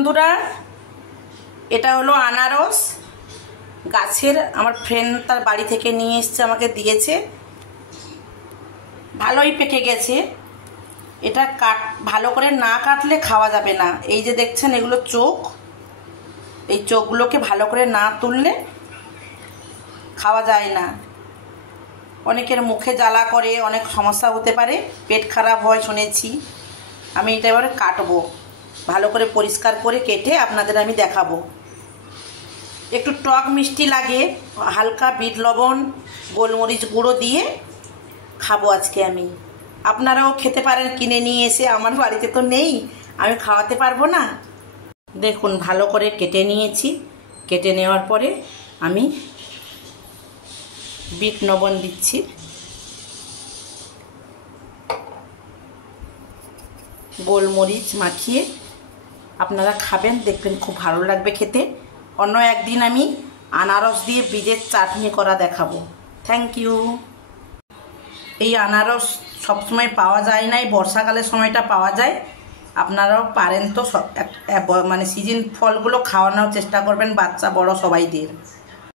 বন্ধুরা, এটা হলো আনারস গাছের। আমার ফ্রেন্ড তার বাড়ি থেকে নিয়ে এসছে, আমাকে দিয়েছে। ভালোই পেকে গেছে। এটা ভালো করে না কাটলে খাওয়া যাবে না। এই যে দেখছেন, এগুলো চোখ, এই চোখগুলোকে ভালো করে না তুললে খাওয়া যায় না। অনেকের মুখে জ্বালা করে, অনেক সমস্যা হতে পারে, পেট খারাপ হয় শুনেছি। আমি এটা এবারে কাটবো, ভালো করে পরিষ্কার করে কেটে আপনাদের আমি দেখাবো। একটু টক মিষ্টি লাগে, হালকা বিট লবণ, গোলমরিচ গুঁড়ো দিয়ে খাবো আজকে আমি। আপনারাও খেতে পারেন কিনে নিয়ে এসে। আমার বাড়িতে তো নেই, আমি খাওয়াতে পারবো না। দেখুন, ভালো করে কেটে নিয়েছি। কেটে নেওয়ার পরে আমি বিট লবণ দিচ্ছি, গোলমরিচ মাখিয়ে আপনারা খাবেন, দেখবেন খুব ভালো লাগবে খেতে। অন্য একদিন আমি আনারস দিয়ে বীজের চাটনি করা দেখাবো। Thank you. এই আনারস সবসময় পাওয়া যায় না, এই বর্ষাকালের সময়টা পাওয়া যায়। আপনারাও পারেন তো মানে সিজন ফলগুলো খাওয়ানোর চেষ্টা করবেন, বাচ্চা বড় সবাইদের।